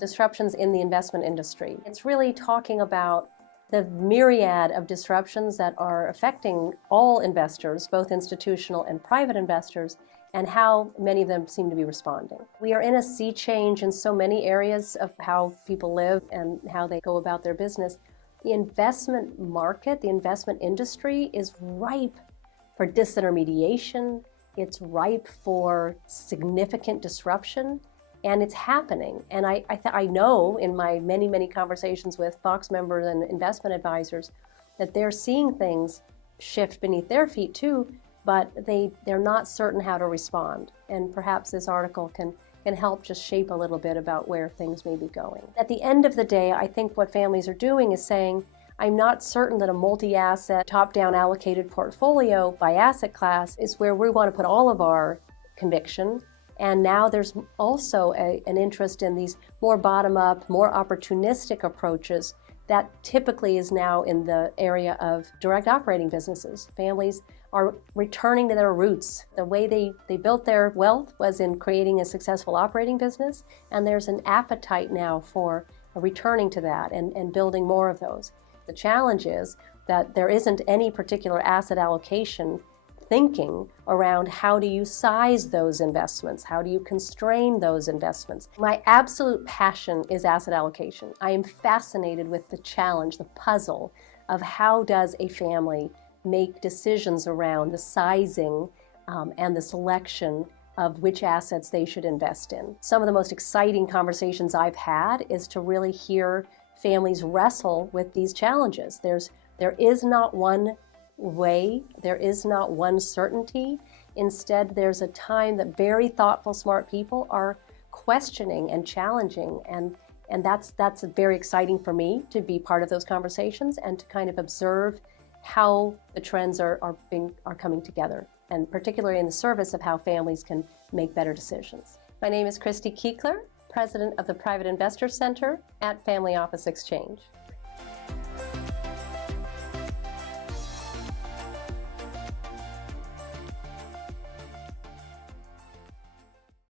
disruptions in the investment industry. It's really talking about the myriad of disruptions that are affecting all investors, both institutional and private investors, and how many of them seem to be responding. We are in a sea change in so many areas of how people live and how they go about their business. The investment market, the investment industry is ripe for disintermediation. It's ripe for significant disruption, and it's happening. And I know in my many conversations with Fox members and investment advisors that they're seeing things shift beneath their feet too, but they're not certain how to respond. And perhaps this article can help just shape a little bit about where things may be going. At the end of the day, I think what families are doing is saying, I'm not certain that a multi-asset, top-down allocated portfolio by asset class is where we want to put all of our conviction. And now there's also an interest in these more bottom-up, more opportunistic approaches that typically is now in the area of direct operating businesses. Families are returning to their roots. The way they built their wealth was in creating a successful operating business, and there's an appetite now for returning to that and building more of those. The challenge is that there isn't any particular asset allocation thinking around how do you size those investments? How do you constrain those investments? My absolute passion is asset allocation. I am fascinated with the challenge, the puzzle of how does a family make decisions around the sizing and the selection of which assets they should invest in. Some of the most exciting conversations I've had is to really hear families wrestle with these challenges. There is not one way, there is not one certainty. Instead, there's a time that very thoughtful, smart people are questioning and challenging, and that's very exciting for me to be part of those conversations and to kind of observe how the trends are coming together, and particularly in the service of how families can make better decisions. My name is Christy Kiekler, President of the Private Investor Center at Family Office Exchange.